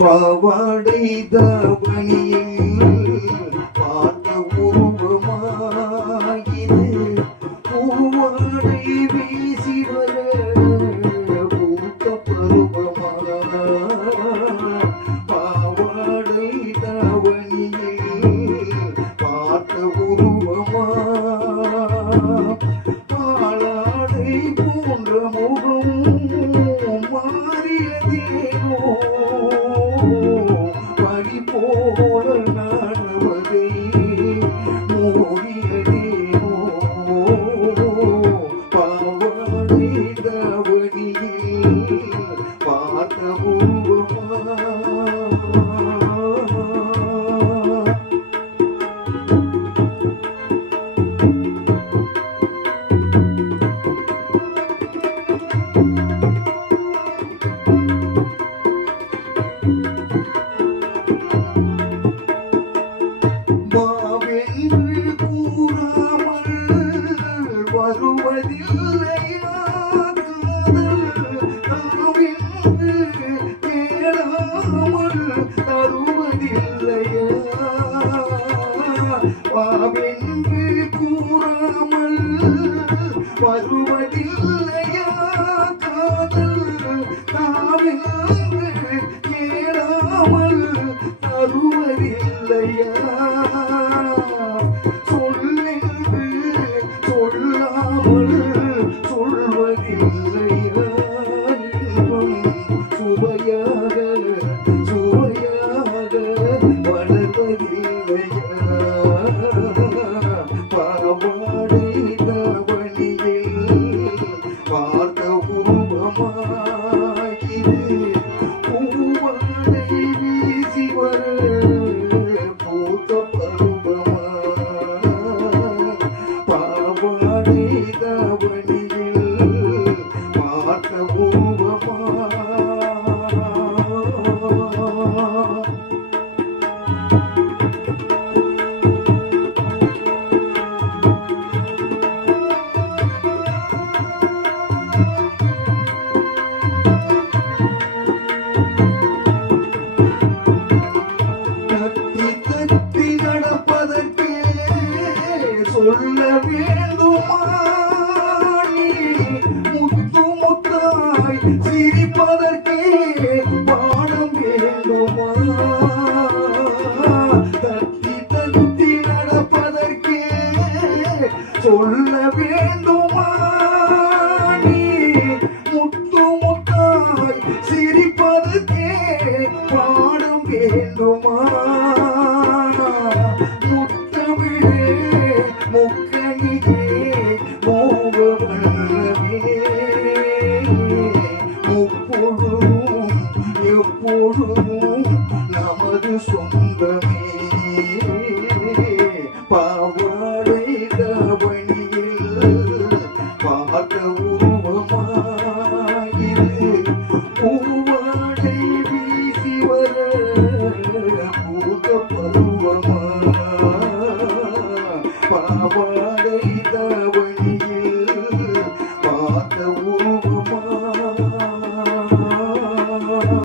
பாவாடை தாவணியில் பார்த்த உருவமாகிது பூவாடை வீசி வர பூத்த பருவமா பாவாடை தாவணியில் பார்த்த உருவமா பாலாடை போன்ற முகம் மாறியதேனோ போல நாடுவதை மூடியதேனோ பாவாடை தாவணியில் பார்த்த உருவமா வருவதில்லையா கேளாமல் தருவதில்லையா வாவென்று கூறாமல் வருவதில்லையா காதல் தாவென்று கேளாமல் தருவதில்லையா சொல்வதில்லையா சுவையாக சுவையாக வளர்வதில்லையா பாவாடை தாவணியில் பார்த்த உருவமாயிரு பூவாடை வீசி வர பூத்த பருவமா பாவாடை தாவணியில் பார்த்த உருவமா தத்தி தத்தி நடப்பதற்கே சொல்ல வேண்டுமா முத்து முத்தாய் சிரிப்பதற்கே பாடம் வேண்டுமா தத்தி தத்தி நடப்பதற்கே சொல்ல வேண்டுமா முத்து முத்தாய் சிரிப்பதற்கே பாடம் வேண்டுமா முத்தமிழே முக்கணியே மோகவல்லவே முப்பொழுதும் எப்பொழுதும் நமது சொந்தமே பாவாடை தாவணியில் பார்த்த உருவமாயிரு பூவாடை வீசி வர பூத்த பருவமா